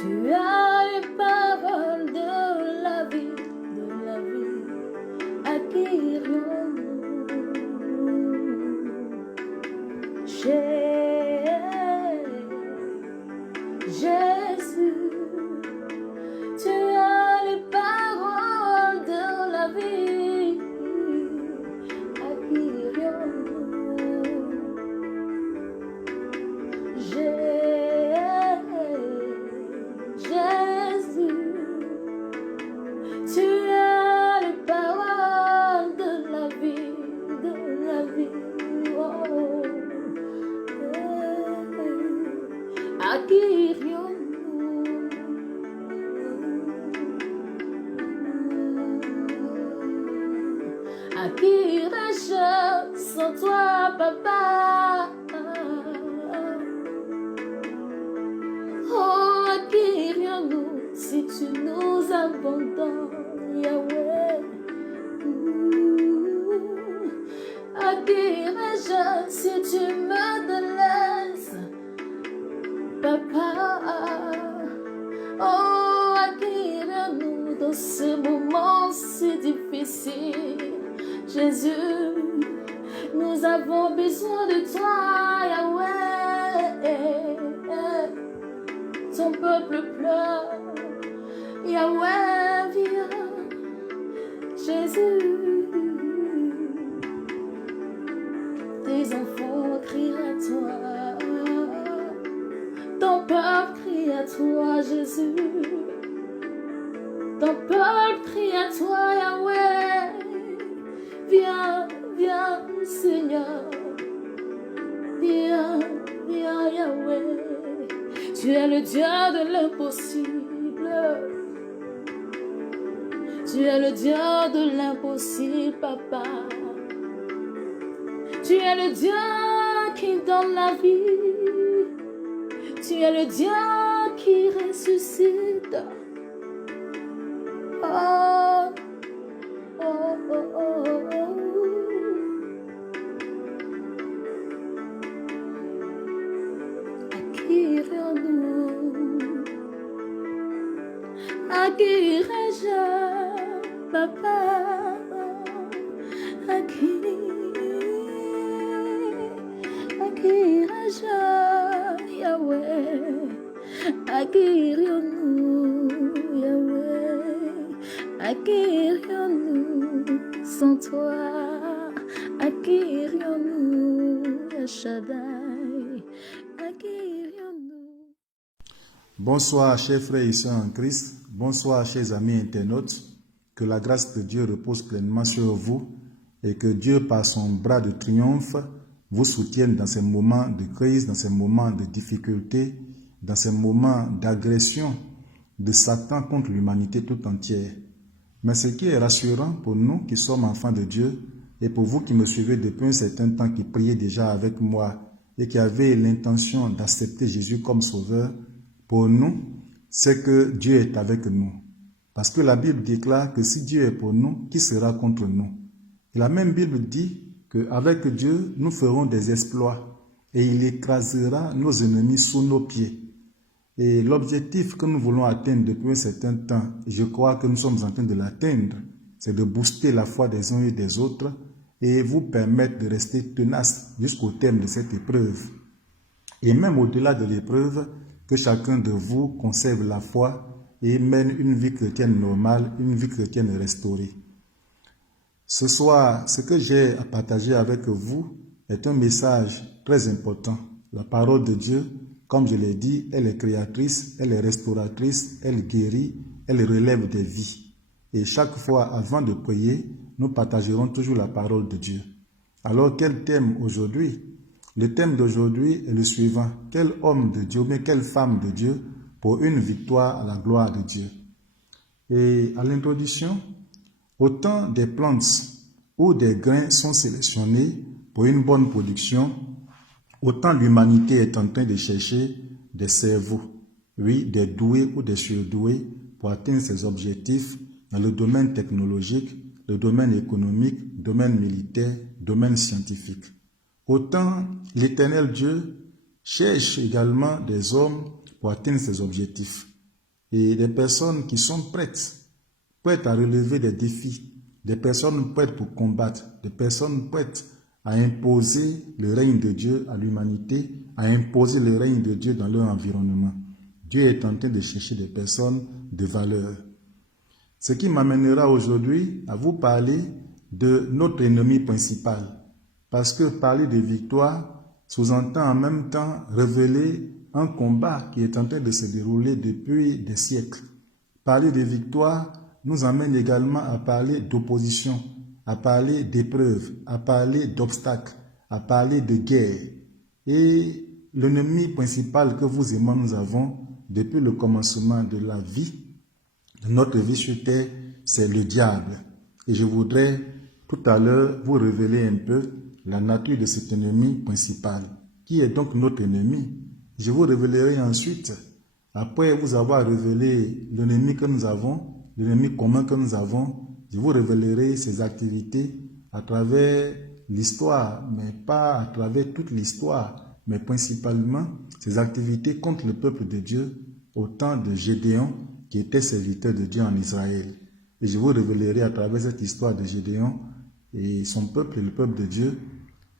Tu as les paroles de la vie, acquérions-nous. Jésus, tu as les paroles de la vie, acquérions-nous. Jésus, tu as les paroles de la vie, oh. Acquérions-nous. À qui irais-je sans toi, papa? Oh, à qui irions-nous si tu nous abandonnes, Yahweh? À qui irais-je si tu me délaisses, papa? Oh, à qui irions-nous dans ce moment si difficile? Jésus, nous avons besoin de toi, Yahweh. Ton peuple pleure, Yahweh, viens. Jésus, tes enfants crient à toi, ton peuple crie à toi, Jésus. Ton peuple crie à toi, Yahweh. Viens, viens, Seigneur. Viens, viens, Yahweh. Tu es le Dieu de l'impossible. Tu es le Dieu de l'impossible, papa. Tu es le Dieu qui donne la vie. Tu es le Dieu qui ressuscite. Oh, oh, oh, oh, oh. Acquérions-nous. À qui irais-je, papa? À qui irais-je, Yahweh? À qui irions-nous, Yahweh? À qui irions-nous sans toi? À qui irions-nous, El Shaddai? À qui irions-nous? Bonsoir, chers frères et sœurs en Christ. Bonsoir, chers amis internautes. Que la grâce de Dieu repose pleinement sur vous et que Dieu, par son bras de triomphe, vous soutienne dans ces moments de crise, dans ces moments de difficulté, dans ces moments d'agression de Satan contre l'humanité tout entière. Mais ce qui est rassurant pour nous qui sommes enfants de Dieu et pour vous qui me suivez depuis un certain temps, qui priez déjà avec moi et qui avez l'intention d'accepter Jésus comme sauveur, pour nous, c'est que Dieu est avec nous. Parce que la Bible déclare que si Dieu est pour nous, qui sera contre nous? Et la même Bible dit qu'avec Dieu, nous ferons des exploits et il écrasera nos ennemis sous nos pieds. Et l'objectif que nous voulons atteindre depuis un certain temps, je crois que nous sommes en train de l'atteindre, c'est de booster la foi des uns et des autres et vous permettre de rester tenace jusqu'au terme de cette épreuve. Et même au-delà de l'épreuve, que chacun de vous conserve la foi et mène une vie chrétienne normale, une vie chrétienne restaurée. Ce soir, ce que j'ai à partager avec vous est un message très important. La parole de Dieu, comme je l'ai dit, elle est créatrice, elle est restauratrice, elle guérit, elle relève des vies. Et chaque fois, avant de prier, nous partagerons toujours la parole de Dieu. Alors, quel thème aujourd'hui? Le thème d'aujourd'hui est le suivant. Quel homme de Dieu, mais quelle femme de Dieu pour une victoire à la gloire de Dieu? Et à l'introduction, autant des plantes ou des grains sont sélectionnés pour une bonne production, autant l'humanité est en train de chercher des cerveaux, oui, des doués ou des surdoués pour atteindre ses objectifs dans le domaine technologique, le domaine économique, le domaine militaire, le domaine scientifique. Autant l'Éternel Dieu cherche également des hommes pour atteindre ses objectifs. et des personnes qui sont prêtes à relever des défis, des personnes prêtes pour combattre, des personnes prêtes à imposer le règne de Dieu à l'humanité, à imposer le règne de Dieu dans leur environnement. Dieu est en train de chercher des personnes de valeur. Ce qui m'amènera aujourd'hui à vous parler de notre ennemi principal. Parce que parler de victoire sous-entend en même temps révéler un combat qui est en train de se dérouler depuis des siècles. Parler de victoire nous amène également à parler d'opposition, à parler d'épreuves, à parler d'obstacles, à parler de guerre. Et l'ennemi principal que vous et moi nous avons depuis le commencement de la vie, de notre vie sur terre, c'est le diable. Et je voudrais tout à l'heure vous révéler un peu la nature de cet ennemi principal. Qui est donc notre ennemi? Je vous révélerai ensuite, après vous avoir révélé l'ennemi que nous avons, l'ennemi commun que nous avons, je vous révélerai ses activités à travers l'histoire, mais pas à travers toute l'histoire, mais principalement ses activités contre le peuple de Dieu au temps de Gédéon, qui était serviteur de Dieu en Israël. Et je vous révélerai à travers cette histoire de Gédéon et son peuple et le peuple de Dieu,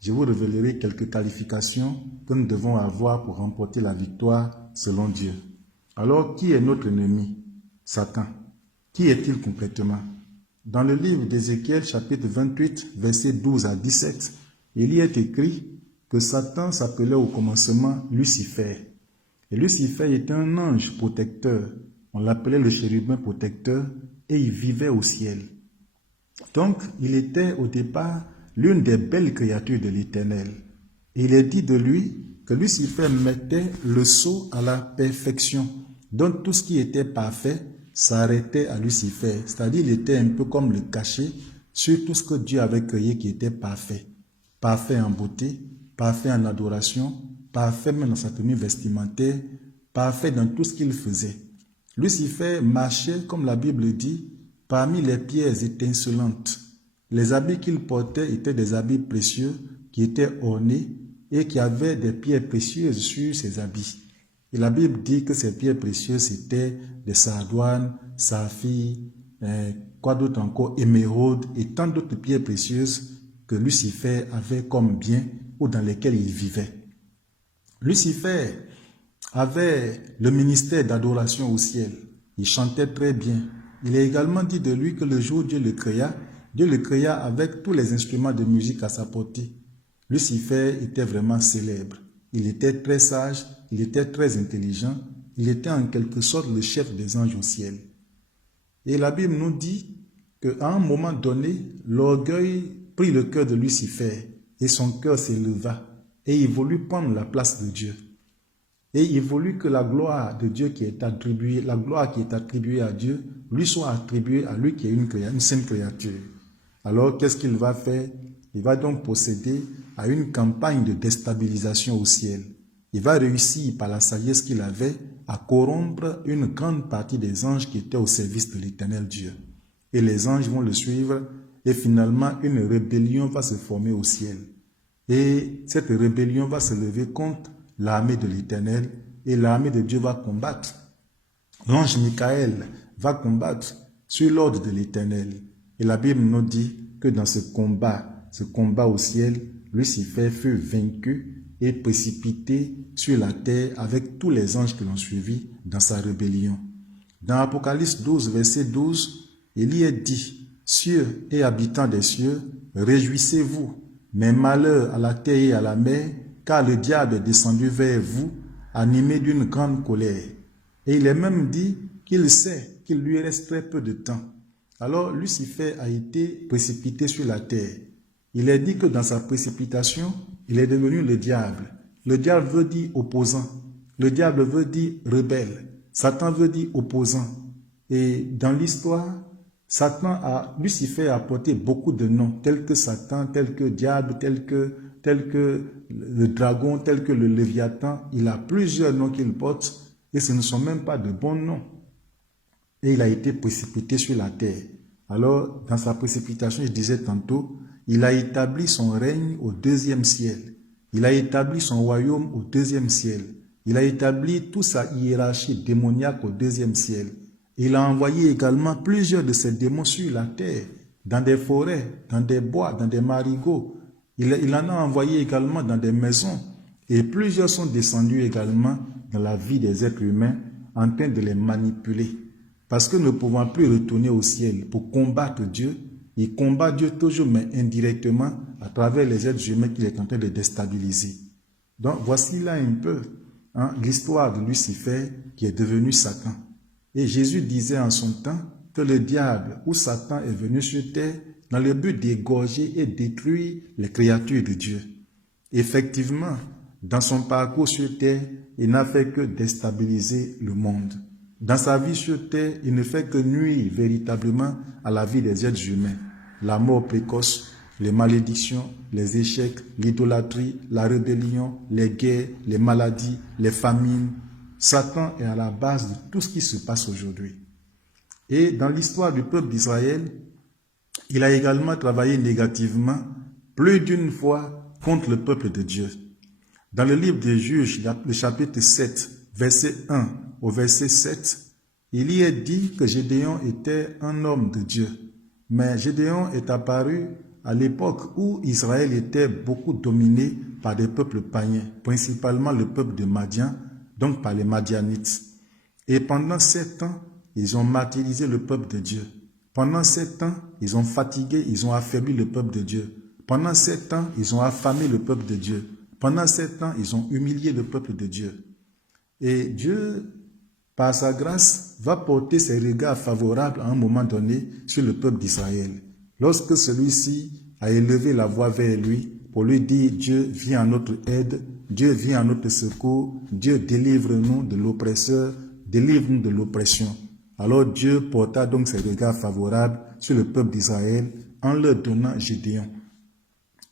je vous révélerai quelques qualifications que nous devons avoir pour remporter la victoire selon Dieu. Alors, qui est notre ennemi? Satan. Qui est-il concrètement? Dans le livre d'Ézéchiel, chapitre 28, versets 12 à 17, il y est écrit que Satan s'appelait au commencement Lucifer. Et Lucifer était un ange protecteur. On l'appelait le chérubin protecteur et il vivait au ciel. Donc, il était au départ l'une des belles créatures de l'Éternel. Et il est dit de lui que Lucifer mettait le sceau à la perfection. Donc, tout ce qui était parfait s'arrêtait à Lucifer. C'est-à-dire, il était un peu comme le cachet sur tout ce que Dieu avait créé qui était parfait. Parfait en beauté, parfait en adoration, parfait même dans sa tenue vestimentaire, parfait dans tout ce qu'il faisait. Lucifer marchait, comme la Bible dit, parmi les pierres étincelantes. Les habits qu'il portait étaient des habits précieux qui étaient ornés et qui avaient des pierres précieuses sur ses habits. Et la Bible dit que ces pierres précieuses étaient des sardoines, saphirs, quoi d'autre encore, émeraudes et tant d'autres pierres précieuses que Lucifer avait comme bien ou dans lesquelles il vivait. Lucifer avait le ministère d'adoration au ciel. Il chantait très bien. Il est également dit de lui que le jour où Dieu le créa avec tous les instruments de musique à sa portée. Lucifer était vraiment célèbre. Il était très sage, il était très intelligent, il était en quelque sorte le chef des anges au ciel. Et la Bible nous dit qu'à un moment donné, l'orgueil prit le cœur de Lucifer et son cœur s'éleva et il voulut prendre la place de Dieu. Et il voulut que la gloire de Dieu qui est attribuée, la gloire qui est attribuée à Dieu, lui soit attribuée à lui qui est une sainte créature. Alors, qu'est-ce qu'il va faire? Il va donc procéder à une campagne de déstabilisation au ciel. Il va réussir par la sagesse qu'il avait à corrompre une grande partie des anges qui étaient au service de l'Éternel Dieu. Et les anges vont le suivre et finalement une rébellion va se former au ciel. Et cette rébellion va se lever contre l'armée de l'Éternel et l'armée de Dieu va combattre. L'ange Michael va combattre sur l'ordre de l'Éternel. Et la Bible nous dit que dans ce combat au ciel, Lucifer fut vaincu et précipité sur la terre avec tous les anges qui l'ont suivi dans sa rébellion. Dans Apocalypse 12, verset 12, il y est dit, « Cieux et habitants des cieux, réjouissez-vous, mais malheur à la terre et à la mer, car le diable est descendu vers vous, animé d'une grande colère. » Et il est même dit qu'il sait qu'il lui reste très peu de temps. Alors Lucifer a été précipité sur la terre. Il est dit que dans sa précipitation, il est devenu le diable. Le diable veut dire opposant. Le diable veut dire rebelle. Satan veut dire opposant. Et dans l'histoire, Lucifer a porté beaucoup de noms, tels que Satan, tels que diable, tels que le dragon, tels que le léviathan. Il a plusieurs noms qu'il porte et ce ne sont même pas de bons noms. Et il a été précipité sur la terre. Alors, dans sa précipitation, je disais tantôt, il a établi son règne au deuxième ciel. Il a établi son royaume au deuxième ciel. Il a établi toute sa hiérarchie démoniaque au deuxième ciel. Il a envoyé également plusieurs de ses démons sur la terre, dans des forêts, dans des bois, dans des marigots. Il en a envoyé également dans des maisons. Et plusieurs sont descendus également dans la vie des êtres humains en train de les manipuler. Parce que ne pouvant plus retourner au ciel pour combattre Dieu, il combat Dieu toujours, mais indirectement, à travers les êtres humains qu'il est en train de déstabiliser. Donc, voici là un peu l'histoire de Lucifer qui est devenu Satan. Et Jésus disait en son temps que le diable ou Satan est venu sur terre dans le but d'égorger et détruire les créatures de Dieu. Effectivement, dans son parcours sur terre, il n'a fait que déstabiliser le monde. Dans sa vie sur terre, il ne fait que nuire véritablement à la vie des êtres humains. La mort précoce, les malédictions, les échecs, l'idolâtrie, la rébellion, les guerres, les maladies, les famines. Satan est à la base de tout ce qui se passe aujourd'hui. Et dans l'histoire du peuple d'Israël, il a également travaillé négativement plus d'une fois contre le peuple de Dieu. Dans le livre des Juges, le chapitre 7, verset 1 au verset 7, il y est dit que Gédéon était un homme de Dieu. Mais Gédéon est apparu à l'époque où Israël était beaucoup dominé par des peuples païens, principalement le peuple de Madian, donc par les Madianites. Et pendant 7 ans, ils ont martyrisé le peuple de Dieu. Pendant 7 ans, ils ont fatigué, ils ont affaibli le peuple de Dieu. Pendant 7 ans, ils ont affamé le peuple de Dieu. Pendant 7 ans, ils ont humilié le peuple de Dieu. Et Dieu, par sa grâce, va porter ses regards favorables à un moment donné sur le peuple d'Israël. Lorsque celui-ci a élevé la voix vers lui pour lui dire « Dieu, viens à notre aide, Dieu, viens à notre secours, Dieu, délivre-nous de l'oppresseur, délivre-nous de l'oppression. » Alors Dieu porta donc ses regards favorables sur le peuple d'Israël en leur donnant Gédéon.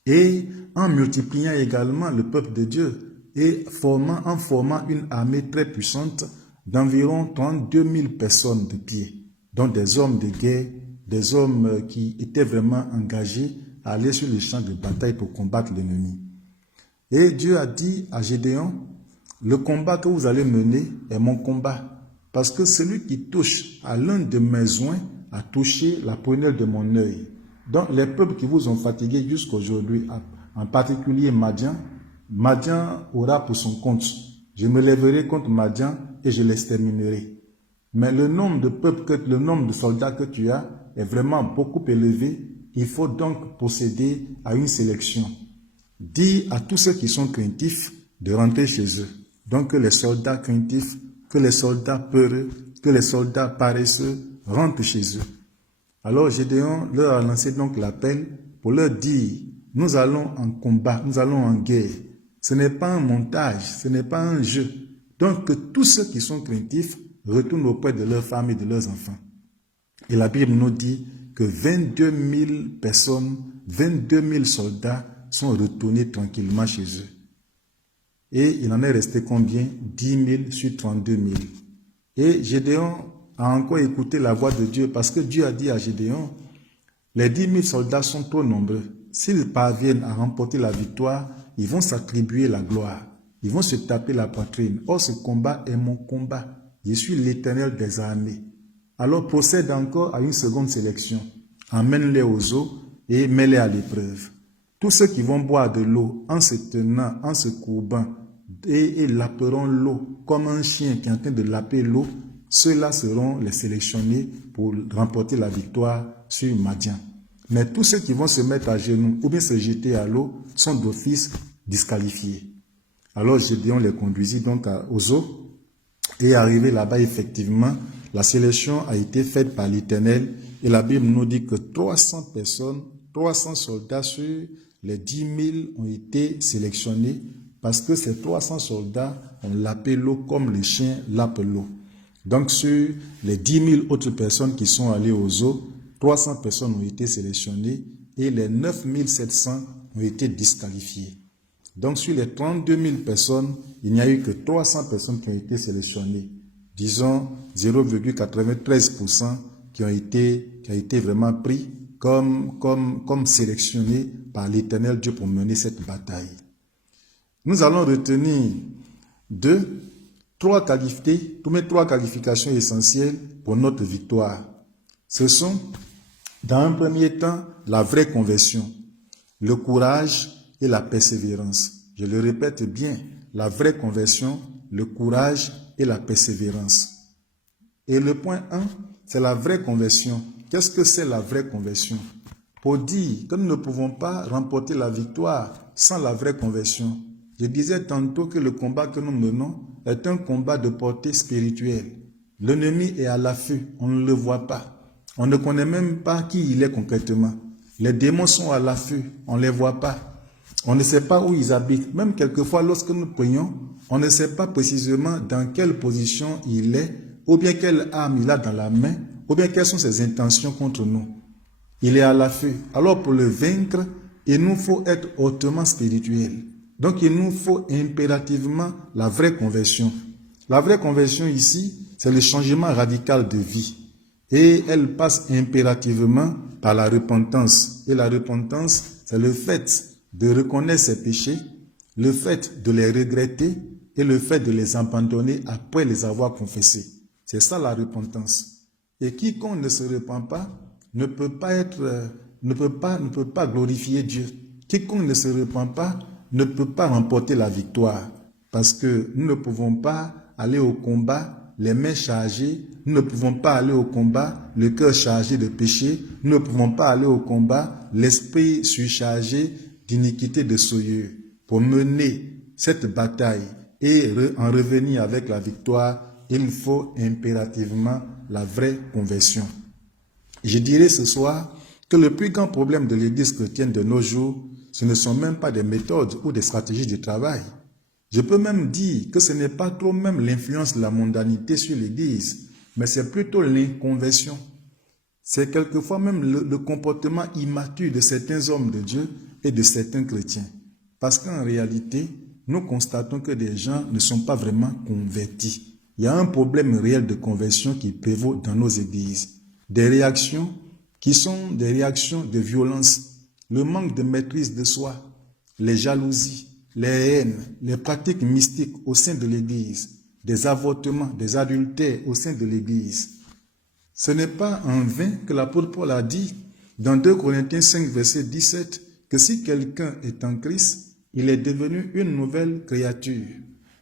Et en multipliant également le peuple de Dieu et en formant une armée très puissante d'environ 32 000 personnes de pied, dont des hommes de guerre, des hommes qui étaient vraiment engagés à aller sur les champs de bataille pour combattre l'ennemi. Et Dieu a dit à Gédéon, le combat que vous allez mener est mon combat, parce que celui qui touche à l'un de mes oins a touché la prunelle de mon œil. Donc les peuples qui vous ont fatigués jusqu'aujourd'hui, en particulier Madian, Madian aura pour son compte. Je me lèverai contre Madian et je l'exterminerai. Mais le nombre de soldats que tu as est vraiment beaucoup élevé. Il faut donc procéder à une sélection. Dis à tous ceux qui sont craintifs de rentrer chez eux. Donc que les soldats craintifs, que les soldats peureux, que les soldats paresseux rentrent chez eux. Alors Gédéon leur a lancé donc l'appel pour leur dire, nous allons en combat, nous allons en guerre. Ce n'est pas un montage, ce n'est pas un jeu. Donc que tous ceux qui sont craintifs retournent auprès de leurs femmes et de leurs enfants. Et la Bible nous dit que 22 000 personnes, 22 000 soldats sont retournés tranquillement chez eux. Et il en est resté combien? 10 000 sur 32 000. Et Gédéon a encore écouté la voix de Dieu parce que Dieu a dit à Gédéon, les 10 000 soldats sont trop nombreux. S'ils parviennent à remporter la victoire, ils vont s'attribuer la gloire. Ils vont se taper la poitrine. Or, ce combat est mon combat. Je suis l'Éternel des armées. Alors procède encore à une seconde sélection. Emmène-les aux eaux et mets-les à l'épreuve. Tous ceux qui vont boire de l'eau en se tenant, en se courbant et laperont l'eau comme un chien qui est en train de laper l'eau, ceux-là seront les sélectionnés pour remporter la victoire sur Madian. Mais tous ceux qui vont se mettre à genoux ou bien se jeter à l'eau sont d'office disqualifiés. Alors Gédéon les conduisit donc aux eaux et arrivé là-bas, effectivement, la sélection a été faite par l'Éternel et la Bible nous dit que 300 personnes, 300 soldats sur les 10 000 ont été sélectionnés parce que ces 300 soldats ont lapé l'eau comme le chien lape l'eau. Donc sur les 10 000 autres personnes qui sont allées aux eaux, 300 personnes ont été sélectionnées et les 9 700 ont été disqualifiées. Donc sur les 32 000 personnes, il n'y a eu que 300 personnes qui ont été sélectionnées. Disons 0,93% qui a été vraiment pris comme sélectionnés par l'Éternel Dieu pour mener cette bataille. Nous allons retenir Trois qualifications essentielles pour notre victoire. Ce sont, dans un premier temps, la vraie conversion, le courage et la persévérance. Je le répète bien, la vraie conversion, le courage et la persévérance. Et le point 1, c'est la vraie conversion. Qu'est-ce que c'est la vraie conversion? Pour dire que nous ne pouvons pas remporter la victoire sans la vraie conversion. Je disais tantôt que le combat que nous menons est un combat de portée spirituelle. L'ennemi est à l'affût, on ne le voit pas. On ne connaît même pas qui il est concrètement. Les démons sont à l'affût, on ne les voit pas. On ne sait pas où ils habitent. Même quelquefois, lorsque nous prions, on ne sait pas précisément dans quelle position il est, ou bien quelle arme il a dans la main, ou bien quelles sont ses intentions contre nous. Il est à l'affût. Alors pour le vaincre, il nous faut être hautement spirituel. Donc il nous faut impérativement la vraie conversion. La vraie conversion ici, c'est le changement radical de vie. Et elle passe impérativement par la repentance. Et la repentance, c'est le fait de reconnaître ses péchés, le fait de les regretter et le fait de les abandonner après les avoir confessés. C'est ça la repentance. Et quiconque ne se repent pas ne peut pas glorifier Dieu. Quiconque ne se repent pas ne peut pas remporter la victoire. Parce que nous ne pouvons pas aller au combat les mains chargées, nous ne pouvons pas aller au combat le cœur chargé de péché, nous ne pouvons pas aller au combat l'esprit surchargé d'iniquité de souillure. Pour mener cette bataille et en revenir avec la victoire, il faut impérativement la vraie conversion. Je dirais ce soir que le plus grand problème de l'Église chrétienne de nos jours, ce ne sont même pas des méthodes ou des stratégies de travail. Je peux même dire que ce n'est pas trop même l'influence de la mondanité sur l'Église, mais c'est plutôt l'inconversion. C'est quelquefois même le comportement immature de certains hommes de Dieu et de certains chrétiens. Parce qu'en réalité, nous constatons que des gens ne sont pas vraiment convertis. Il y a un problème réel de conversion qui prévaut dans nos églises. Des réactions qui sont des réactions de violence, le manque de maîtrise de soi, les jalousies, les haines, les pratiques mystiques au sein de l'Église, des avortements, des adultères au sein de l'Église. Ce n'est pas en vain que l'apôtre Paul a dit dans 2 Corinthiens 5, verset 17, que si quelqu'un est en Christ, il est devenu une nouvelle créature.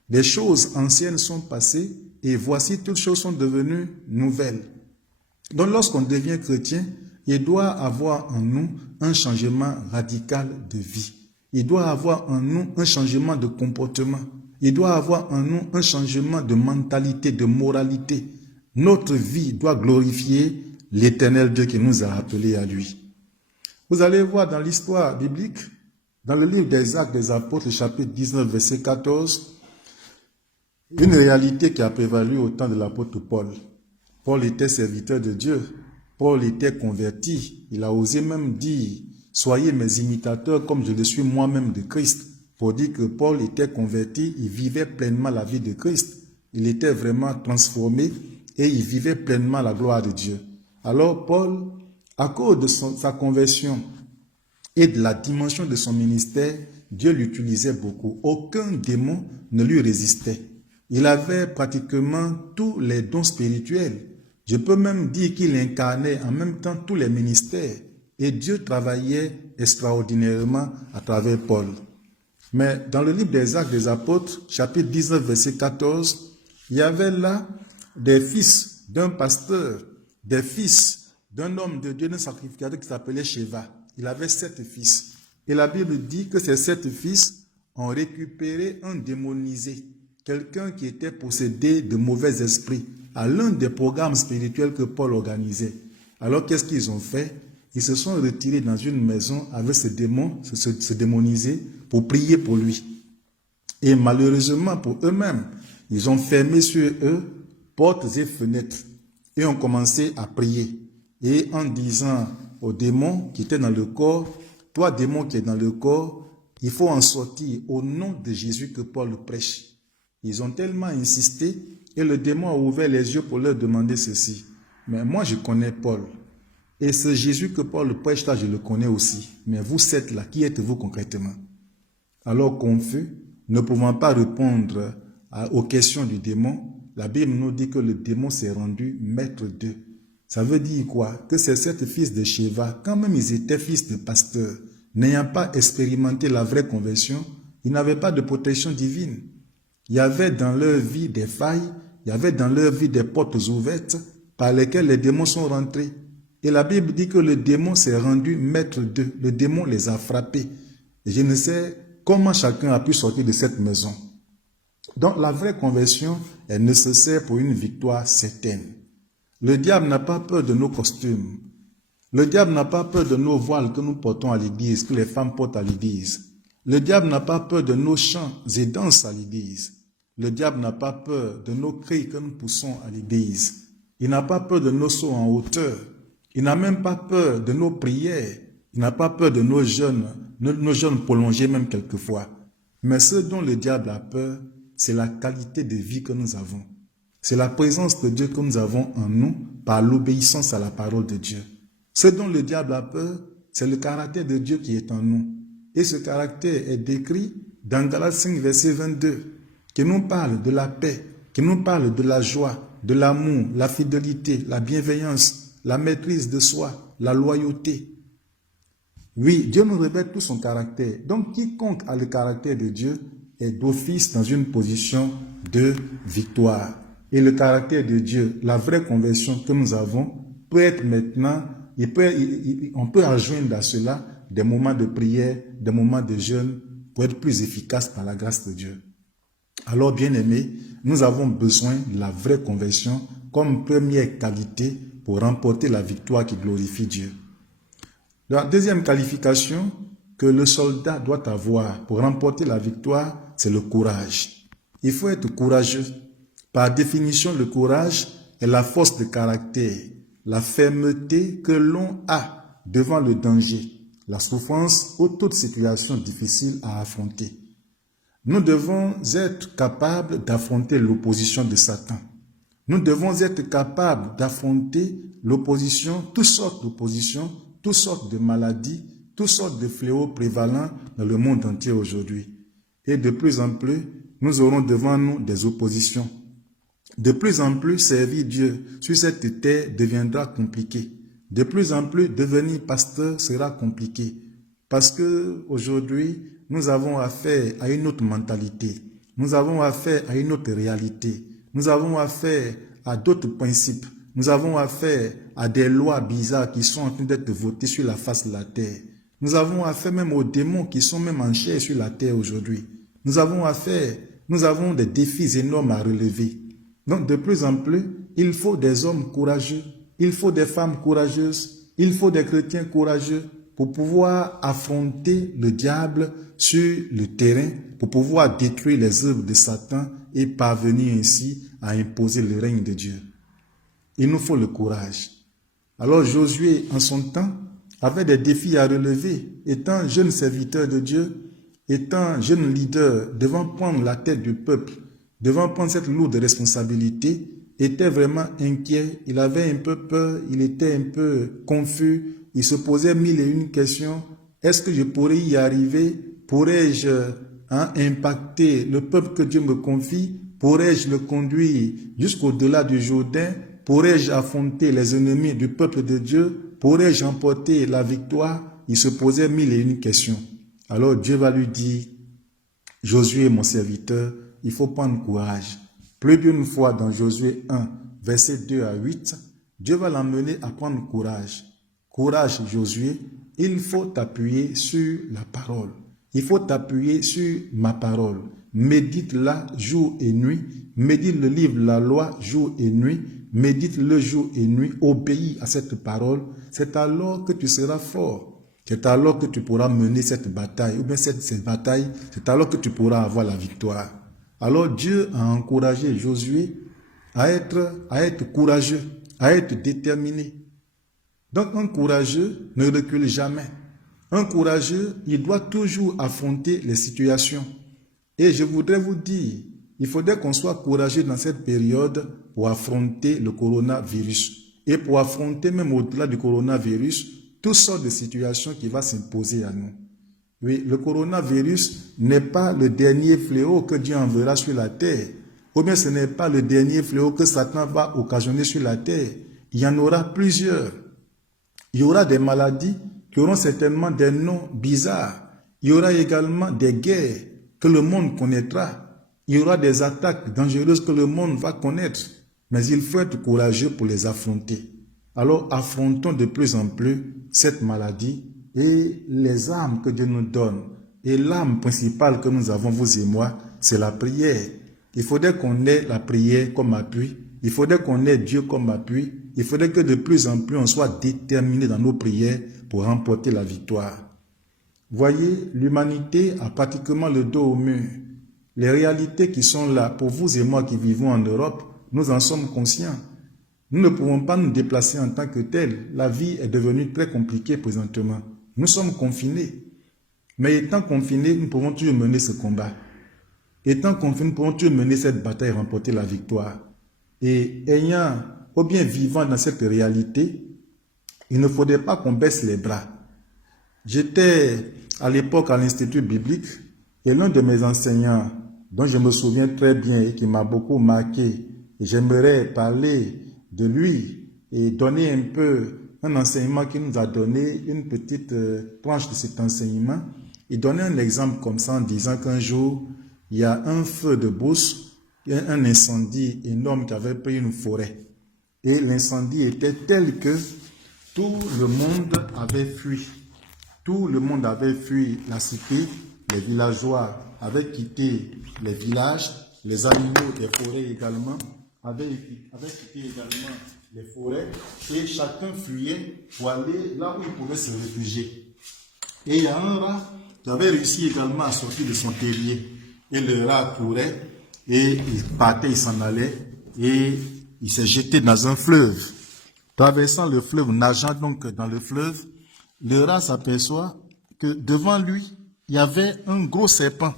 Les choses anciennes sont passées et voici toutes choses sont devenues nouvelles. Donc lorsqu'on devient chrétien, il doit avoir en nous un changement radical de vie. Il doit avoir en nous un changement de comportement. Il doit avoir en nous un changement de mentalité, de moralité. Notre vie doit glorifier l'Éternel Dieu qui nous a appelés à lui. Vous allez voir dans l'histoire biblique, dans le livre des Actes des Apôtres, chapitre 19, verset 14, une réalité qui a prévalu au temps de l'apôtre Paul. Paul était serviteur de Dieu. Paul était converti. Il a osé même dire « Soyez mes imitateurs comme je le suis moi-même de Christ ». Pour dire que Paul était converti, il vivait pleinement la vie de Christ. Il était vraiment transformé et il vivait pleinement la gloire de Dieu. Alors Paul, à cause de sa conversion et de la dimension de son ministère, Dieu l'utilisait beaucoup. Aucun démon ne lui résistait. Il avait pratiquement tous les dons spirituels. Je peux même dire qu'il incarnait en même temps tous les ministères. Et Dieu travaillait extraordinairement à travers Paul. Mais dans le livre des Actes des Apôtres, chapitre 19, verset 14, il y avait là des fils d'un pasteur, des fils d'un homme de Dieu, d'un sacrificateur qui s'appelait Sheva. Il avait 7 fils. Et la Bible dit que ces 7 fils ont récupéré un démonisé, quelqu'un qui était possédé de mauvais esprits, à l'un des programmes spirituels que Paul organisait. Alors qu'est-ce qu'ils ont fait? Ils se sont retirés dans une maison avec ce démon, ce démonisé, pour prier pour lui. Et malheureusement pour eux-mêmes, ils ont fermé sur eux portes et fenêtres et ont commencé à prier. Et en disant au démon qui était dans le corps, « Toi démon qui est dans le corps, il faut en sortir au nom de Jésus que Paul prêche. » Ils ont tellement insisté et le démon a ouvert les yeux pour leur demander ceci. « Mais moi je connais Paul. Et ce Jésus que Paul prêche là, je le connais aussi. Mais vous 7 là, qui êtes-vous concrètement? » Alors confus, ne pouvant pas répondre aux questions du démon, la Bible nous dit que le démon s'est rendu maître d'eux. Ça veut dire quoi? Que ces 7 fils de Sheva, quand même ils étaient fils de pasteurs, n'ayant pas expérimenté la vraie conversion, ils n'avaient pas de protection divine. Il y avait dans leur vie des failles, il y avait dans leur vie des portes ouvertes par lesquelles les démons sont rentrés. Et la Bible dit que le démon s'est rendu maître d'eux. Le démon les a frappés. Et je ne sais comment chacun a pu sortir de cette maison. Donc la vraie conversion est nécessaire pour une victoire certaine. Le diable n'a pas peur de nos costumes. Le diable n'a pas peur de nos voiles que nous portons à l'église, que les femmes portent à l'église. Le diable n'a pas peur de nos chants et danses à l'église. Le diable n'a pas peur de nos cris que nous poussons à l'église. Il n'a pas peur de nos sauts en hauteur. Il n'a même pas peur de nos prières. Il n'a pas peur de nos jeûnes prolongés même quelquefois. Mais ce dont le diable a peur, c'est la qualité de vie que nous avons. C'est la présence de Dieu que nous avons en nous par l'obéissance à la parole de Dieu. Ce dont le diable a peur, c'est le caractère de Dieu qui est en nous. Et ce caractère est décrit dans Galates 5, verset 22, qui nous parle de la paix, qui nous parle de la joie, de l'amour, la fidélité, la bienveillance, la maîtrise de soi, la loyauté. Oui, Dieu nous révèle tout son caractère. Donc, quiconque a le caractère de Dieu est d'office dans une position de victoire. Et le caractère de Dieu, la vraie conversion que nous avons, peut être maintenant, on peut rejoindre à cela des moments de prière, des moments de jeûne, pour être plus efficace par la grâce de Dieu. Alors, bien-aimés, nous avons besoin de la vraie conversion comme première qualité pour remporter la victoire qui glorifie Dieu. La deuxième qualification que le soldat doit avoir pour remporter la victoire, c'est le courage. Il faut être courageux. Par définition, le courage est la force de caractère, la fermeté que l'on a devant le danger, la souffrance ou toute situation difficile à affronter. Nous devons être capables d'affronter l'opposition de Satan. Nous devons être capables d'affronter l'opposition, toutes sortes d'oppositions, toutes sortes de maladies, toutes sortes de fléaux prévalents dans le monde entier aujourd'hui. Et de plus en plus, nous aurons devant nous des oppositions. De plus en plus, servir Dieu sur cette terre deviendra compliqué. De plus en plus, devenir pasteur sera compliqué. Parce que aujourd'hui, nous avons affaire à une autre mentalité. Nous avons affaire à une autre réalité. Nous avons affaire à d'autres principes. Nous avons affaire à des lois bizarres qui sont en train d'être votées sur la face de la terre. Nous avons affaire même aux démons qui sont même en chair sur la terre aujourd'hui. Nous avons des défis énormes à relever. Donc de plus en plus, il faut des hommes courageux, il faut des femmes courageuses, il faut des chrétiens courageux pour pouvoir affronter le diable sur le terrain, pour pouvoir détruire les œuvres de Satan et parvenir ainsi à imposer le règne de Dieu. Il nous faut le courage. Alors Josué, en son temps, avait des défis à relever, étant jeune serviteur de Dieu, étant jeune leader, devant prendre la tête du peuple, devant prendre cette lourde responsabilité, était vraiment inquiet, il avait un peu peur, il était un peu confus, il se posait 1001 questions. Est-ce que je pourrais y arriver? Pourrais-je impacter le peuple que Dieu me confie? Pourrais-je le conduire jusqu'au-delà du Jourdain? Pourrais-je affronter les ennemis du peuple de Dieu? Pourrais-je emporter la victoire? Il se posait 1001 questions. Alors Dieu va lui dire, Josué, mon serviteur, il faut prendre courage. Plus d'une fois dans Josué 1, versets 2 à 8, Dieu va l'emmener à prendre courage. Courage, Josué, il faut t'appuyer sur la parole. Il faut t'appuyer sur ma parole. Médite-la jour et nuit. Médite le livre, la loi, jour et nuit. Médite-le jour et nuit. Obéis à cette parole. C'est alors que tu seras fort. C'est alors que tu pourras mener cette bataille. Ou bien cette bataille, c'est alors que tu pourras avoir la victoire. Alors Dieu a encouragé Josué à être courageux, à être déterminé. Donc un courageux ne recule jamais. Un courageux, il doit toujours affronter les situations. Et je voudrais vous dire, il faudrait qu'on soit courageux dans cette période pour affronter le coronavirus. Et pour affronter même au-delà du coronavirus, toutes sortes de situations qui vont s'imposer à nous. Oui, le coronavirus n'est pas le dernier fléau que Dieu enverra sur la terre. ou bien ce n'est pas le dernier fléau que Satan va occasionner sur la terre. Il y en aura plusieurs. Il y aura des maladies qui auront certainement des noms bizarres. Il y aura également des guerres que le monde connaîtra. Il y aura des attaques dangereuses que le monde va connaître. Mais il faut être courageux pour les affronter. Alors affrontons de plus en plus cette maladie et les armes que Dieu nous donne. Et l'arme principale que nous avons, vous et moi, c'est la prière. Il faudrait qu'on ait la prière comme appui. Il faudrait qu'on ait Dieu comme appui. Il faudrait que de plus en plus on soit déterminé dans nos prières pour remporter la victoire. Voyez, l'humanité a pratiquement le dos au mur. Les réalités qui sont là, pour vous et moi qui vivons en Europe, nous en sommes conscients. Nous ne pouvons pas nous déplacer en tant que tels. La vie est devenue très compliquée présentement. Nous sommes confinés. Mais étant confinés, nous pouvons toujours mener ce combat. Étant confinés, nous pouvons toujours mener cette bataille et remporter la victoire. Et ayant, ou bien vivant dans cette réalité, il ne faudrait pas qu'on baisse les bras. J'étais à l'époque à l'Institut biblique et l'un de mes enseignants, dont je me souviens très bien et qui m'a beaucoup marqué, j'aimerais parler de lui et donner un peu un enseignement qu'il nous a donné, une petite tranche de cet enseignement. Il donnait un exemple comme ça en disant qu'un jour, il y a un feu de brousse, un incendie énorme qui avait pris une forêt. Et l'incendie était tel que tout le monde avait fui. Tout le monde avait fui la cité, les villageois avaient quitté les villages, les animaux des forêts également avaient quitté également les forêts et chacun fuyait pour aller là où il pouvait se réfugier. Et il y a un rat qui avait réussi également à sortir de son terrier. Et le rat courait et il partait, il s'en allait et il s'est jeté dans un fleuve. Traversant le fleuve, nageant donc dans le fleuve, le rat s'aperçoit que devant lui, il y avait un gros serpent.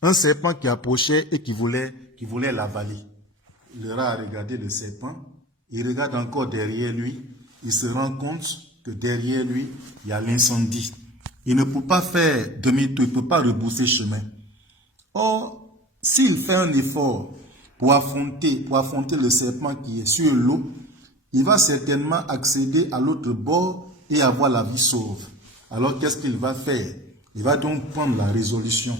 Un serpent qui approchait et qui voulait l'avaler. Le rat a regardé le serpent, il regarde encore derrière lui, il se rend compte que derrière lui, il y a l'incendie. Il ne peut pas faire demi-tour, il ne peut pas rebousser chemin. Or, s'il fait un effort pour affronter le serpent qui est sur l'eau, il va certainement accéder à l'autre bord et avoir la vie sauve. Alors, qu'est-ce qu'il va faire? Il va donc prendre la résolution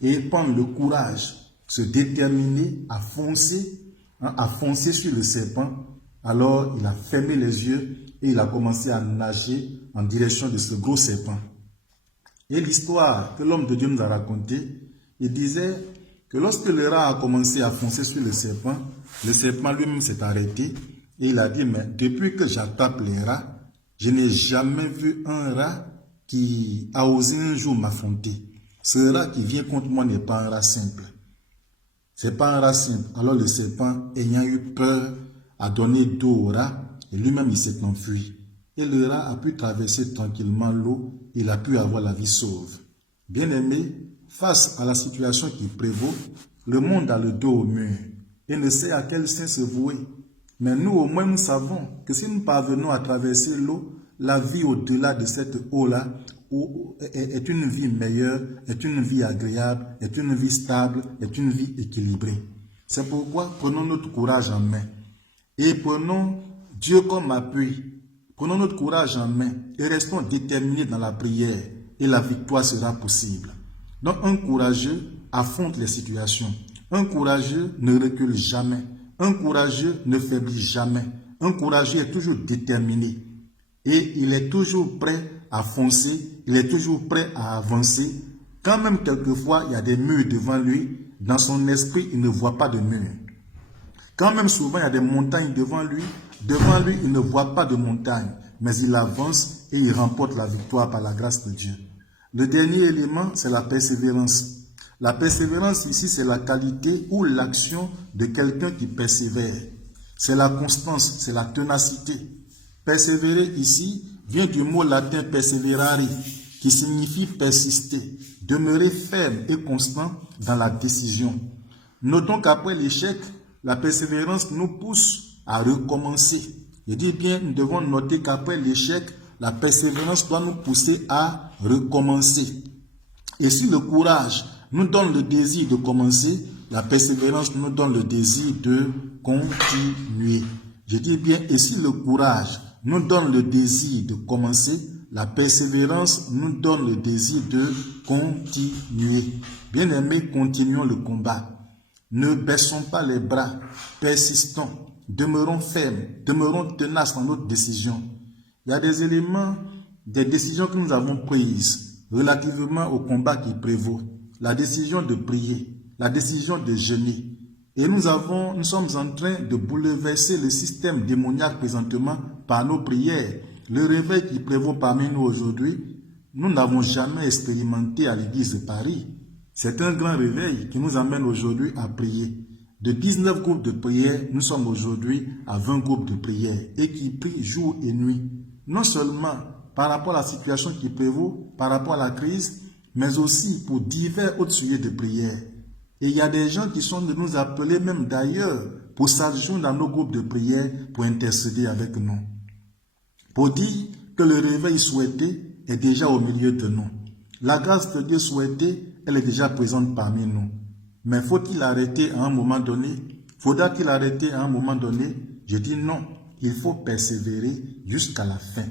et prendre le courage, se déterminer à foncer sur le serpent. Alors, il a fermé les yeux et il a commencé à nager en direction de ce gros serpent. Et l'histoire que l'homme de Dieu nous a racontée, il disait que lorsque le rat a commencé à foncer sur le serpent lui-même s'est arrêté et il a dit, mais depuis que j'attrape les rats, je n'ai jamais vu un rat qui a osé un jour m'affronter. Ce rat qui vient contre moi n'est pas un rat simple. C'est pas un rat simple. Alors le serpent, ayant eu peur, a donné dos au rat et lui-même il s'est enfui. Et le rat a pu traverser tranquillement l'eau, il a pu avoir la vie sauve. Bien-aimé, face à la situation qui prévaut, le monde a le dos au mur et ne sait à quel sein se vouer. Mais nous, au moins, nous savons que si nous parvenons à traverser l'eau, la vie au-delà de cette eau-là est une vie meilleure, est une vie agréable, est une vie stable, est une vie équilibrée. C'est pourquoi prenons notre courage en main et prenons Dieu comme appui. Prenons notre courage en main et restons déterminés dans la prière et la victoire sera possible. Donc un courageux affronte les situations. Un courageux ne recule jamais. Un courageux ne faiblit jamais. Un courageux est toujours déterminé. Et il est toujours prêt à foncer. Il est toujours prêt à avancer. Quand même quelquefois il y a des murs devant lui, dans son esprit il ne voit pas de murs. Quand même souvent il y a des montagnes devant lui il ne voit pas de montagnes. Mais il avance et il remporte la victoire par la grâce de Dieu. Le dernier élément, c'est la persévérance. La persévérance ici, c'est la qualité ou l'action de quelqu'un qui persévère. C'est la constance, c'est la ténacité. Persévérer ici vient du mot latin perseverare, qui signifie persister, demeurer ferme et constant dans la décision. Notons qu'après l'échec, la persévérance nous pousse à recommencer. Je dis bien, nous devons noter qu'après l'échec, la persévérance doit nous pousser à recommencer. Et si le courage nous donne le désir de commencer, La persévérance nous donne le désir de continuer. Je dis bien, et si le courage nous donne le désir de commencer, la persévérance nous donne le désir de continuer. Bien-aimés, continuons le combat. Ne baissons pas les bras, persistons, demeurons fermes, demeurons tenaces dans notre décision. Il y a des éléments, des décisions que nous avons prises relativement au combat qui prévaut. La décision de prier, la décision de jeûner. Et nous sommes en train de bouleverser le système démoniaque présentement par nos prières. Le réveil qui prévaut parmi nous aujourd'hui, nous n'avons jamais expérimenté à l'église de Paris. C'est un grand réveil qui nous amène aujourd'hui à prier. De 19 groupes de prière, nous sommes aujourd'hui à 20 groupes de prière et qui prient jour et nuit. Non seulement par rapport à la situation qui prévaut, par rapport à la crise, mais aussi pour divers autres sujets de prière. Et il y a des gens qui sont de nous appeler même d'ailleurs pour s'adjoindre dans nos groupes de prière pour intercéder avec nous. Pour dire que le réveil souhaité est déjà au milieu de nous. La grâce de Dieu souhaitée, elle est déjà présente parmi nous. Mais faut-il arrêter à un moment donné? Faudra-t-il arrêter à un moment donné? Je dis non, il faut persévérer jusqu'à la fin.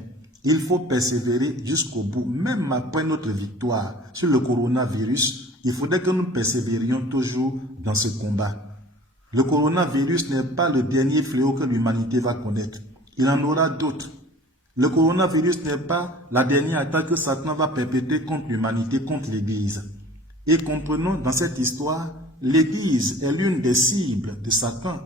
Il faut persévérer jusqu'au bout, même après notre victoire sur le coronavirus. Il faudrait que nous persévérions toujours dans ce combat. Le coronavirus n'est pas le dernier fléau que l'humanité va connaître. Il en aura d'autres. Le coronavirus n'est pas la dernière attaque que Satan va perpétrer contre l'humanité, contre l'Église. Et comprenons dans cette histoire, l'Église est l'une des cibles de Satan.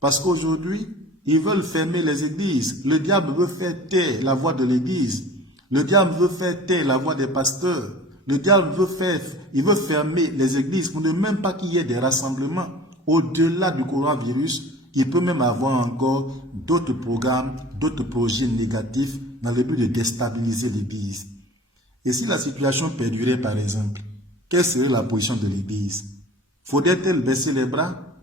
Parce qu'aujourd'hui, ils veulent fermer les églises. Le diable veut faire taire la voix de l'Église. Le diable veut faire taire la voix des pasteurs. Le diable veut fermer les églises pour ne même pas qu'il y ait des rassemblements. Au-delà du coronavirus, il peut même avoir encore d'autres programmes, d'autres projets négatifs dans le but de déstabiliser l'Église. Et si la situation perdurait par exemple, quelle serait la position de l'Église? Faudrait-elle baisser les bras?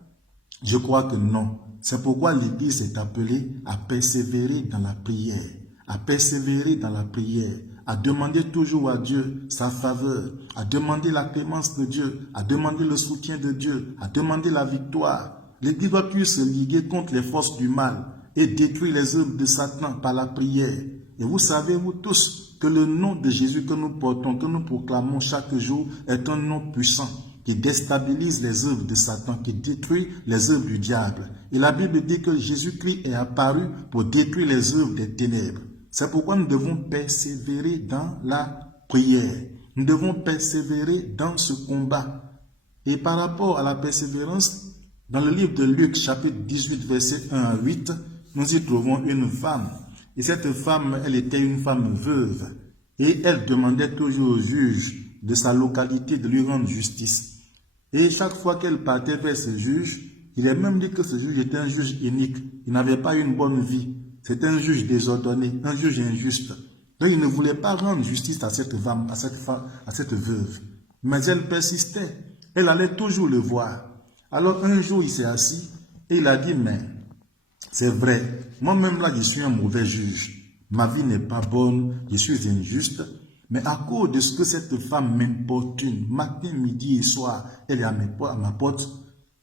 Je crois que non. C'est pourquoi l'Église est appelée à persévérer dans la prière, à persévérer dans la prière, à demander toujours à Dieu sa faveur, à demander la clémence de Dieu, à demander le soutien de Dieu, à demander la victoire. L'Église doit plus se liguer contre les forces du mal et détruire les œuvres de Satan par la prière. Et vous savez, vous tous, que le nom de Jésus que nous portons, que nous proclamons chaque jour, est un nom puissant qui déstabilise les œuvres de Satan, qui détruit les œuvres du diable. Et la Bible dit que Jésus-Christ est apparu pour détruire les œuvres des ténèbres. C'est pourquoi nous devons persévérer dans la prière. Nous devons persévérer dans ce combat. Et par rapport à la persévérance, dans le livre de Luc, chapitre 18, verset 1 à 8, nous y trouvons une femme. Et cette femme, elle était une femme veuve. Et elle demandait toujours au juge de sa localité de lui rendre justice. Et chaque fois qu'elle partait vers ce juge, il est même dit que ce juge était un juge inique. Il n'avait pas une bonne vie. C'était un juge désordonné, un juge injuste. Donc il ne voulait pas rendre justice à cette femme, à cette veuve. Mais elle persistait. Elle allait toujours le voir. Alors un jour, il s'est assis et il a dit, mais c'est vrai, moi-même là, je suis un mauvais juge. Ma vie n'est pas bonne, je suis injuste. Mais à cause de ce que cette femme m'importune, matin, midi et soir, elle est à ma porte,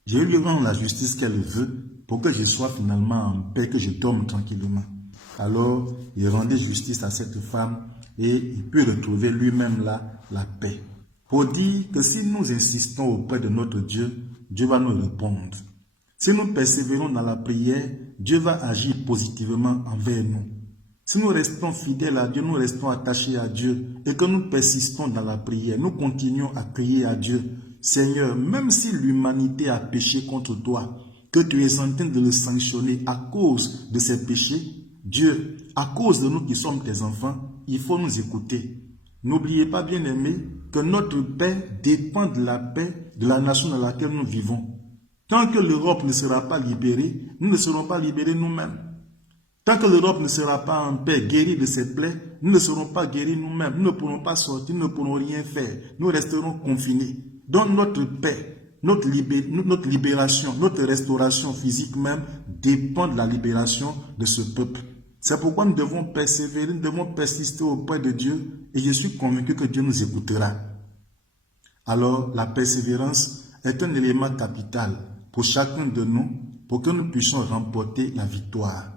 je vais lui rendre la justice qu'elle veut pour que je sois finalement en paix, que je dorme tranquillement. Alors, il rendait justice à cette femme et il peut retrouver lui-même là la paix. Pour dire que si nous insistons auprès de notre Dieu, Dieu va nous répondre. Si nous persévérons dans la prière, Dieu va agir positivement envers nous. Si nous restons fidèles à Dieu, nous restons attachés à Dieu et que nous persistons dans la prière, nous continuons à crier à Dieu. Seigneur, même si l'humanité a péché contre toi, que tu es en train de le sanctionner à cause de ses péchés, Dieu, à cause de nous qui sommes tes enfants, il faut nous écouter. N'oubliez pas, bien-aimés, que notre paix dépend de la paix de la nation dans laquelle nous vivons. Tant que l'Europe ne sera pas libérée, nous ne serons pas libérés nous-mêmes. Tant que l'Europe ne sera pas en paix, guérie de ses plaies, nous ne serons pas guéris nous-mêmes. Nous ne pourrons pas sortir, nous ne pourrons rien faire. Nous resterons confinés. Donc notre paix, notre libération, notre restauration physique même dépend de la libération de ce peuple. C'est pourquoi nous devons persévérer, nous devons persister auprès de Dieu et je suis convaincu que Dieu nous écoutera. Alors la persévérance est un élément capital pour chacun de nous, pour que nous puissions remporter la victoire.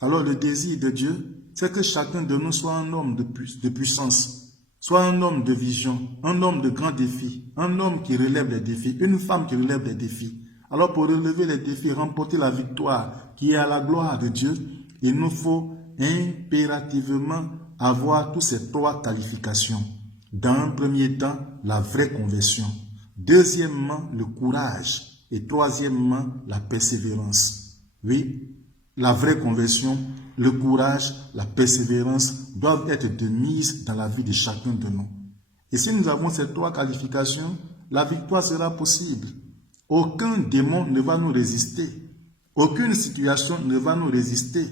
Alors le désir de Dieu, c'est que chacun de nous soit un homme de puissance, soit un homme de vision, un homme de grands défis, un homme qui relève les défis, une femme qui relève les défis. Alors pour relever les défis, remporter la victoire qui est à la gloire de Dieu, il nous faut impérativement avoir toutes ces 3 qualifications. Dans un premier temps, la vraie conversion. Deuxièmement, le courage. Et troisièmement, la persévérance. Oui, la vraie conversion, le courage, la persévérance doivent être de mise dans la vie de chacun de nous. Et si nous avons ces 3 qualifications, la victoire sera possible. Aucun démon ne va nous résister. Aucune situation ne va nous résister.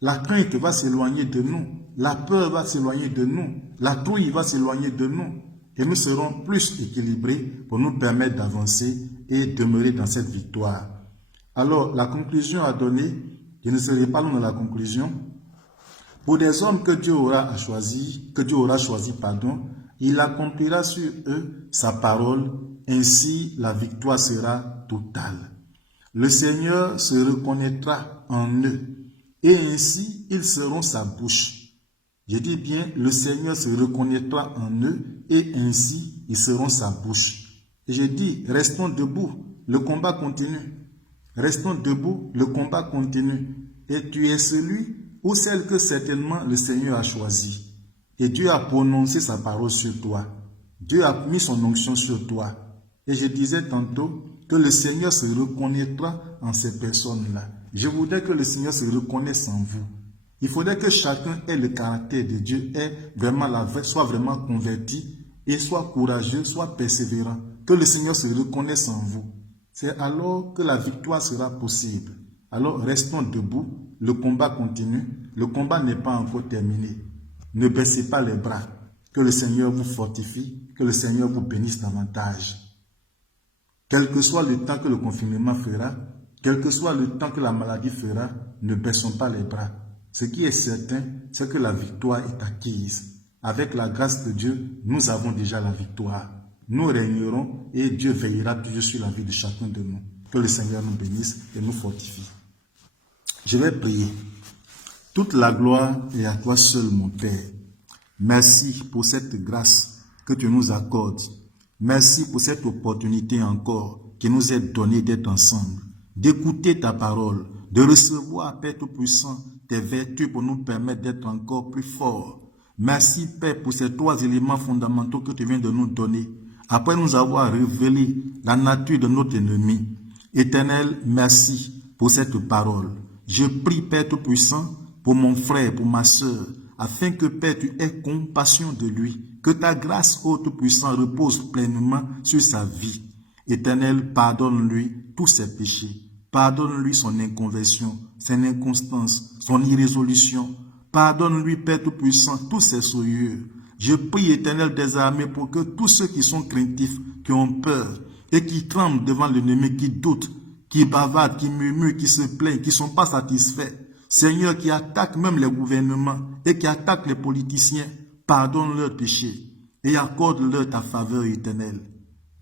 La crainte va s'éloigner de nous. La peur va s'éloigner de nous. La trouille va s'éloigner de nous. Et nous serons plus équilibrés pour nous permettre d'avancer et demeurer dans cette victoire. Alors, la conclusion à donner, je ne serai pas long dans la conclusion. Pour des hommes que Dieu aura choisi, il accomplira sur eux sa parole, ainsi la victoire sera totale. Le Seigneur se reconnaîtra en eux, et ainsi ils seront sa bouche. Je dis bien, le Seigneur se reconnaîtra en eux, et ainsi ils seront sa bouche. Et je dis, restons debout, le combat continue. Restons debout, le combat continue. Et tu es celui ou celle que certainement le Seigneur a choisi. Et Dieu a prononcé sa parole sur toi. Dieu a mis son onction sur toi. Et je disais tantôt que le Seigneur se reconnaîtra en ces personnes-là. Je voudrais que le Seigneur se reconnaisse en vous. Il faudrait que chacun ait le caractère de Dieu, soit vraiment converti et soit courageux, soit persévérant. Que le Seigneur se reconnaisse en vous. C'est alors que la victoire sera possible. Alors restons debout, le combat continue, le combat n'est pas encore terminé. Ne baissez pas les bras, que le Seigneur vous fortifie, que le Seigneur vous bénisse davantage. Quel que soit le temps que le confinement fera, quel que soit le temps que la maladie fera, ne baissons pas les bras. Ce qui est certain, c'est que la victoire est acquise. Avec la grâce de Dieu, nous avons déjà la victoire. Nous régnerons et Dieu veillera toujours sur la vie de chacun de nous. Que le Seigneur nous bénisse et nous fortifie. Je vais prier. Toute la gloire est à toi seul, mon Père. Merci pour cette grâce que tu nous accordes. Merci pour cette opportunité encore qui nous est donnée d'être ensemble, d'écouter ta parole, de recevoir, Père Tout-Puissant, tes vertus pour nous permettre d'être encore plus forts. Merci, Père, pour ces 3 éléments fondamentaux que tu viens de nous donner. Après nous avoir révélé la nature de notre ennemi. Éternel, merci pour cette parole. Je prie, Père Tout-Puissant, pour mon frère, pour ma sœur, afin que, Père, tu aies compassion de lui, que ta grâce, ô Tout-Puissant, repose pleinement sur sa vie. Éternel, pardonne-lui tous ses péchés. Pardonne-lui son inconversion, son inconstance, son irrésolution. Pardonne-lui, Père Tout-Puissant, tous ses souillures. Je prie, Éternel des armées, pour que tous ceux qui sont craintifs, qui ont peur et qui tremblent devant l'ennemi, qui doutent, qui bavardent, qui murmurent, qui se plaignent, qui ne sont pas satisfaits, Seigneur, qui attaquent même les gouvernements et qui attaquent les politiciens, pardonne leurs péchés et accorde-leur ta faveur éternelle.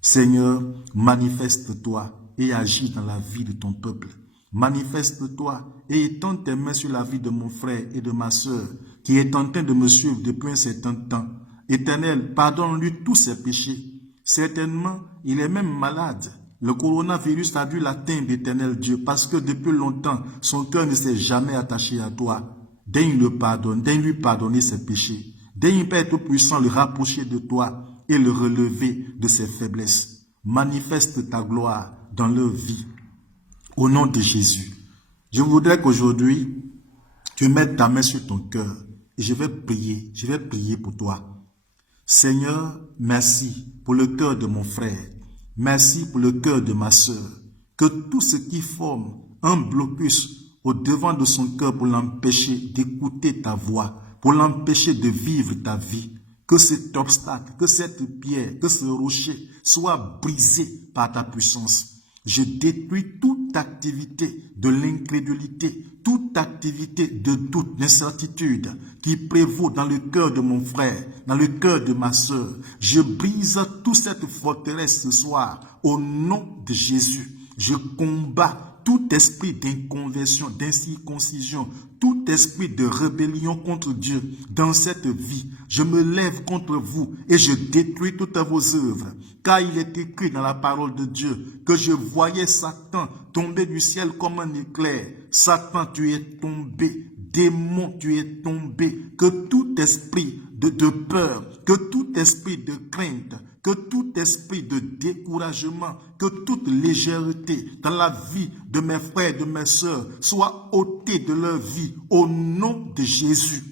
Seigneur, manifeste-toi et agis dans la vie de ton peuple. Manifeste-toi et étends tes mains sur la vie de mon frère et de ma sœur qui est en train de me suivre depuis un certain temps. Éternel, pardonne-lui tous ses péchés. Certainement, il est même malade. Le coronavirus a dû l'atteindre, éternel Dieu, parce que depuis longtemps, son cœur ne s'est jamais attaché à toi. Daigne le pardonner, daigne lui pardonner ses péchés. Daigne, Père Tout-Puissant, le rapprocher de toi et le relever de ses faiblesses. Manifeste ta gloire dans leur vie. Au nom de Jésus, je voudrais qu'aujourd'hui, tu mettes ta main sur ton cœur et je vais prier pour toi. Seigneur, merci pour le cœur de mon frère. Merci pour le cœur de ma sœur. Que tout ce qui forme un blocus au devant de son cœur pour l'empêcher d'écouter ta voix, pour l'empêcher de vivre ta vie, que cet obstacle, que cette pierre, que ce rocher soit brisé par ta puissance. Je détruis toute activité de l'incrédulité, toute toute activité de doute, d'incertitude qui prévaut dans le cœur de mon frère, dans le cœur de ma sœur. Je brise toute cette forteresse ce soir au nom de Jésus. Je combats tout esprit d'inconversion, d'incirconcision, tout esprit de rébellion contre Dieu dans cette vie. Je me lève contre vous et je détruis toutes vos œuvres. Car il est écrit dans la parole de Dieu que je voyais Satan tomber du ciel comme un éclair. Satan, tu es tombé. Démon, tu es tombé. Que tout esprit de peur, que tout esprit de crainte, que tout esprit de découragement, que toute légèreté dans la vie de mes frères et de mes sœurs soit ôtée de leur vie au nom de Jésus.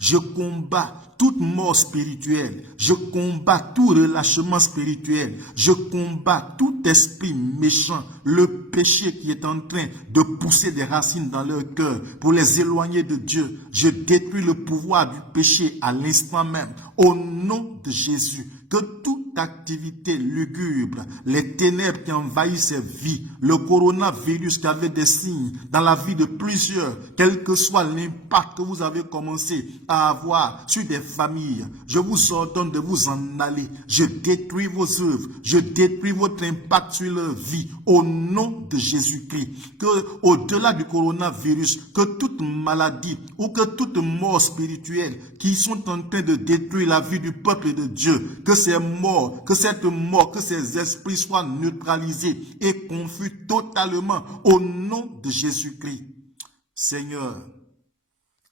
Je combats toute mort spirituelle, je combats tout relâchement spirituel, je combats tout esprit méchant, le péché qui est en train de pousser des racines dans leur cœur pour les éloigner de Dieu. Je détruis le pouvoir du péché à l'instant même, au nom de Jésus. Que toute activité lugubre, les ténèbres qui envahissent ces vies, le coronavirus qui avait des signes dans la vie de plusieurs, quel que soit l'impact que vous avez commencé à avoir sur des familles, je vous ordonne de vous en aller. Je détruis vos œuvres, je détruis votre impact sur leur vie au nom de Jésus-Christ. Que au-delà du coronavirus, que toute maladie ou que toute mort spirituelle qui sont en train de détruire la vie du peuple de Dieu, que ces morts, que cette mort, que ces esprits soient neutralisés et confus totalement au nom de Jésus-Christ. Seigneur,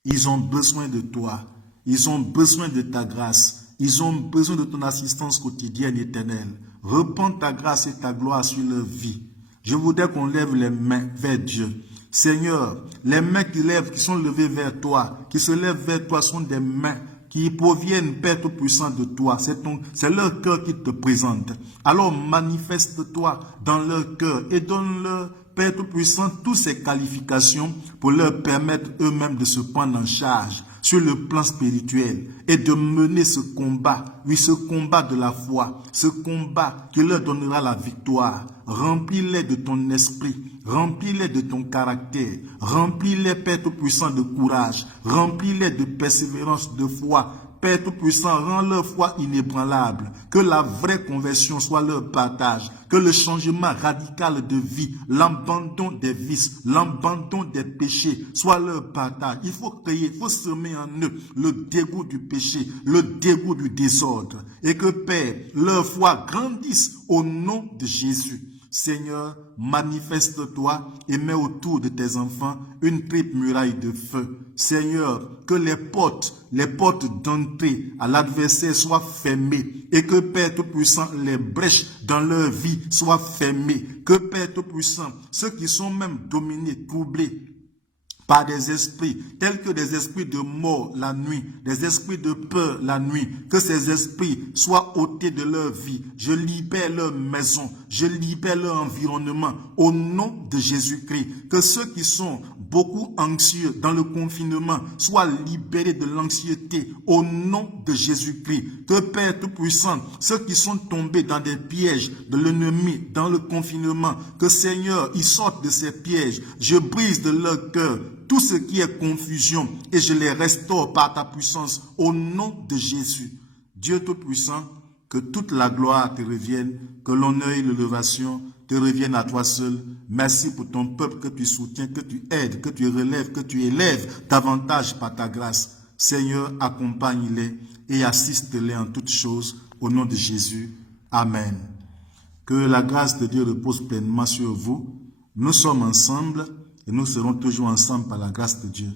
ils ont besoin de toi, ils ont besoin de ta grâce, ils ont besoin de ton assistance quotidienne éternelle. Répands ta grâce et ta gloire sur leur vie. Je voudrais qu'on lève les mains vers Dieu. Seigneur, les mains qui sont levées vers toi, qui se lèvent vers toi sont des mains qui proviennent, Père Tout-Puissant, de toi. C'est leur cœur qui te présente. Alors manifeste-toi dans leur cœur et donne-leur, Père Tout-Puissant, toutes ces qualifications pour leur permettre eux-mêmes de se prendre en charge sur le plan spirituel et de mener ce combat, oui, ce combat de la foi, ce combat qui leur donnera la victoire. Remplis-les de ton esprit, remplis-les de ton caractère, remplis-les, Père Tout-Puissant, de courage, remplis-les de persévérance, de foi. Père Tout-Puissant, rends leur foi inébranlable, que la vraie conversion soit leur partage, que le changement radical de vie, l'abandon des vices, l'abandon des péchés soit leur partage. Il faut créer, il faut semer en eux le dégoût du péché, le dégoût du désordre, et que, Père, leur foi grandisse au nom de Jésus. Seigneur, manifeste-toi et mets autour de tes enfants une triple muraille de feu. Seigneur, que les portes d'entrée à l'adversaire soient fermées et que, Père Tout-Puissant, les brèches dans leur vie soient fermées. Que, Père Tout-Puissant, ceux qui sont même dominés, troublés par des esprits, tels que des esprits de mort la nuit, des esprits de peur la nuit, que ces esprits soient ôtés de leur vie. Je libère leur maison, je libère leur environnement au nom de Jésus-Christ. Que ceux qui sont beaucoup anxieux dans le confinement soient libérés de l'anxiété au nom de Jésus-Christ. Que, Père Tout-Puissant, ceux qui sont tombés dans des pièges de l'ennemi dans le confinement, que, Seigneur, ils sortent de ces pièges. Je brise de leur cœur tout ce qui est confusion et je les restaure par ta puissance au nom de Jésus. Dieu Tout-Puissant, que toute la gloire te revienne, que l'honneur et l'élévation te reviennent à toi seul. Merci pour ton peuple que tu soutiens, que tu aides, que tu relèves, que tu élèves davantage par ta grâce. Seigneur, accompagne-les et assiste-les en toutes choses au nom de Jésus. Amen. Que la grâce de Dieu repose pleinement sur vous. Nous sommes ensemble et nous serons toujours ensemble par la grâce de Dieu.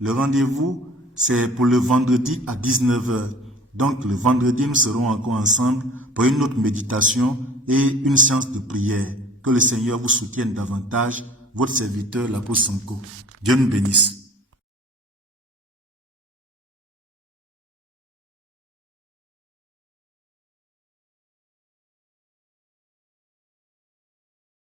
Le rendez-vous, c'est pour le vendredi à 19h. Donc le vendredi, nous serons encore ensemble pour une autre méditation et une séance de prière. Que le Seigneur vous soutienne davantage. Votre serviteur, l'apôtre Sanko. Dieu nous bénisse.